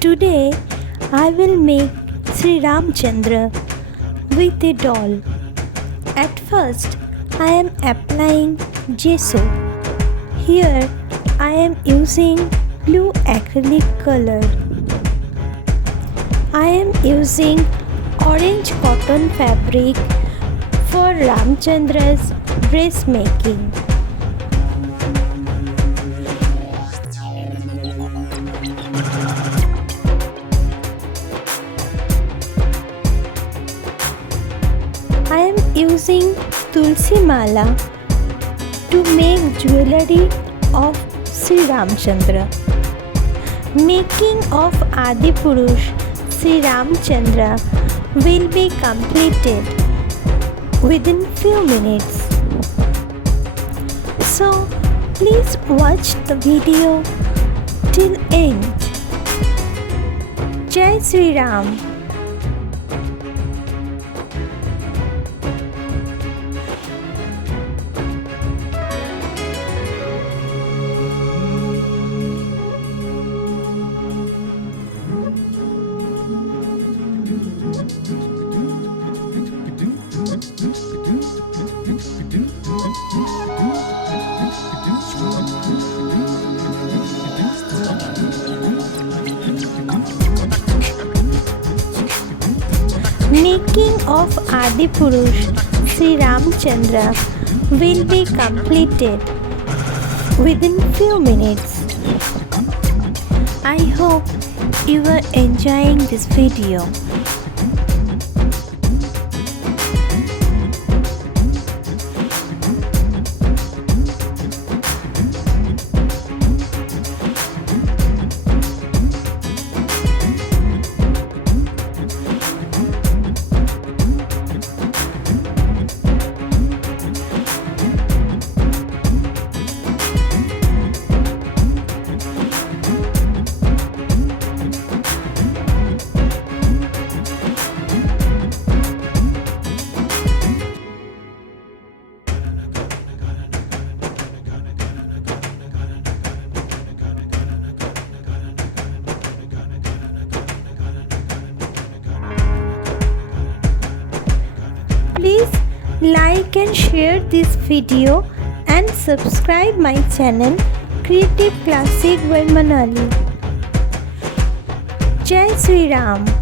Today I will make Sri Ram Chandra with a doll. At first I am applying gesso. Here I am using blue acrylic color. I am using orange cotton fabric for Ramchandra's dressmaking. I am using Tulsi mala to make jewelry of Sri Ram Chandra. Making of Adipurush Sri Ram Chandra will be completed within few minutes. So please watch the video till end. Jai Sri Ram. Making of Adipurush Sri Ram Chandra will be completed within few minutes. I hope you are enjoying this video. Please like and share this video and subscribe my channel Creative Classic by Manali. Jai Sri Ram.